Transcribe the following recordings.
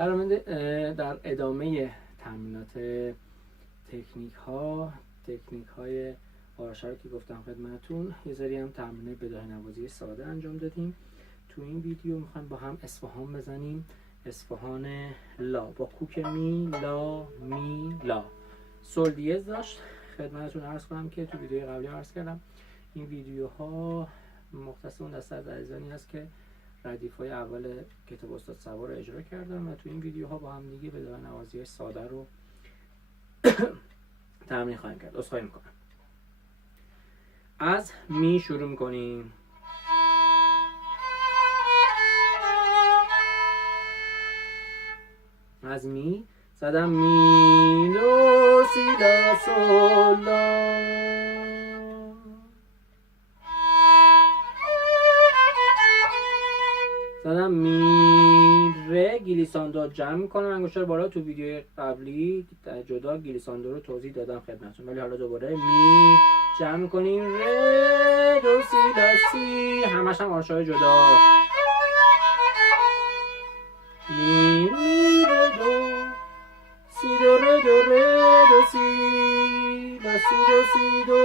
در ادامه تمرینات تکنیک های آرشا رو که گفتم خدمتتون، یه ذری هم تمرین بداه نوازی ساده انجام دادیم. تو این ویدیو میخوایم با هم اصفهان بزنیم. اصفهان لا با کوک می لا می لا. سول دیز داشت. خدمتتون عرض کنم که تو ویدیوی قبلی عرض کردم این ویدیوها مختص اون دسته از عزیزانی هست که ردیف‌های اول کتاب استاد سوار رو اجرا کردم و تو این ویدیوها با هم دیگه بداه نوازی ساده رو تمرین خواهیم کرد. عذرخواهی میکنم. از می شروع میکنیم. از می زدم می دو سی لا سول لا. زدم می ره گلیساندو جمع میکنم. انگشتر بالا تو ویدیو قبلی جدا گلیساندو رو توضیح دادم خدمتتون، ولی حالا دوباره می جمع میکنیم ره دو سی لا سی، همش هم آرشای جدا. می می ره دو سی دو ره دو سی لا سی دو سی دو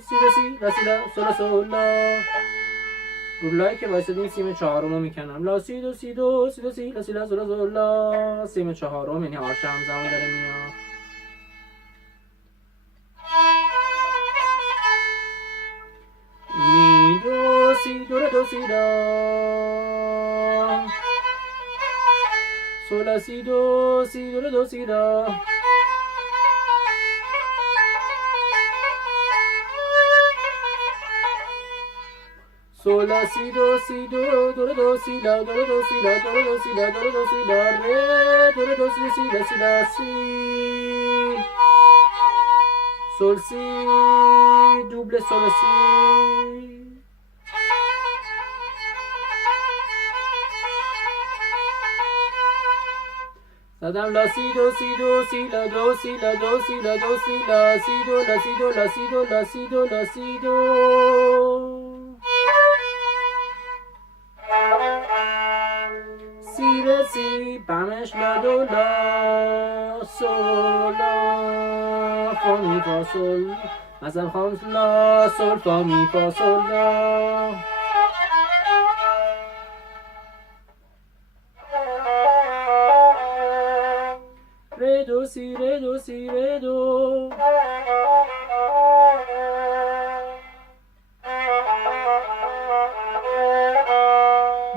سی دو سی لا سی لا سولا سولا. رولایی که وایسادیم سیم چهارم رو میکنم. لا سی دو سی دو سی دو سی لا سی لا سولا سولا. سیم چهارم یعنی آرش همزمان داره میاد. می دو سی دو دو سی لا سولا سی دو دو سی لا. سولا سی دو دو سی لا دو سی لا دو سی لا دو سی لا ره دو سی سی لا سی لا سی سول سی دوبل سول سی. زدم لا سی دو لا دو سی لا دو سی لا دو سی لا سی دو لا سی دو لا سی دو لا سی دو لا سی دو سی ره سی بمش لا دو لا سول لا فا می فا سول مثلا خامس لا سول فا می فا سول لا. ره دو سی ره دو سی ره دو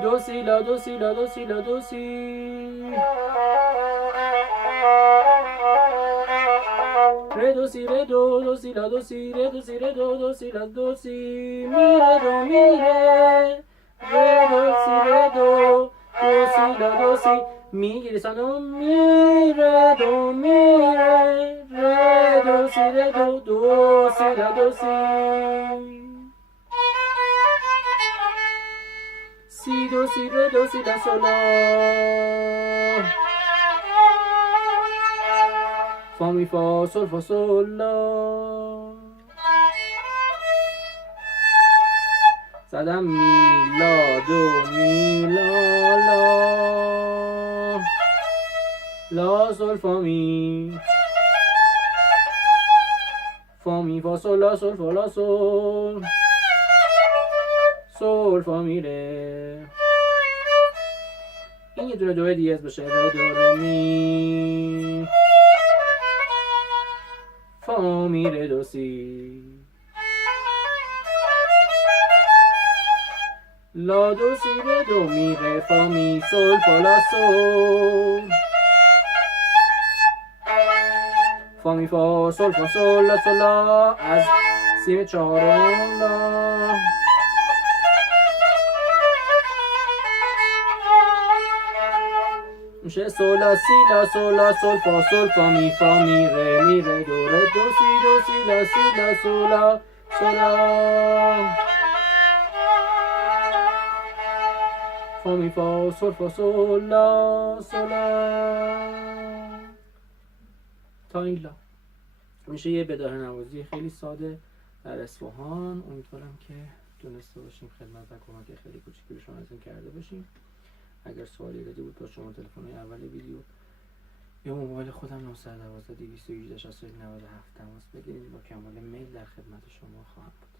دو سی لا دو سی لا دو سی لا دو سی ره دو سی ره دو سی لا دو سی ره دو سی ره دو سی لا دو سی می ره دو می ره ره دو سی ره دو سی لا دو سی می گریساندو می ره دو می ره ره دو سی ره دو سی لا دو سی سی دو سی ره دو سی لا سولا فا می فا سول فا سول لا. زدم می لا دو می لا لا لا سول فا می فا سول لا سول فا لا سول سول فا می ره. این یه دونه دو دیز بشه. ره دو ره می فا می ره دو سی لا دو سی ره دو می ره فا می سول فا لا سول فا می فا سول فا سول لا سول لا. از سیم چهارم لا میشه سولا سی لا سولا سول فا سول فا می ره دو ره دو سی لا سی لا سولا سولا فا می فا سول فا سول لا سولا تا این لا. میشه یه بداه نوازی خیلی ساده در اصفهان. امیدوارم که دونسته باشیم خدمت و کمک خیلی کوچیکی به شما ازین کرده باشیم اگر سوالی دادی بود با شما تلفن اول ویدیو یا موبایل خودم 912 218 61 97 تماس بگیرید. با کمال میل در خدمت شما خواهم بود.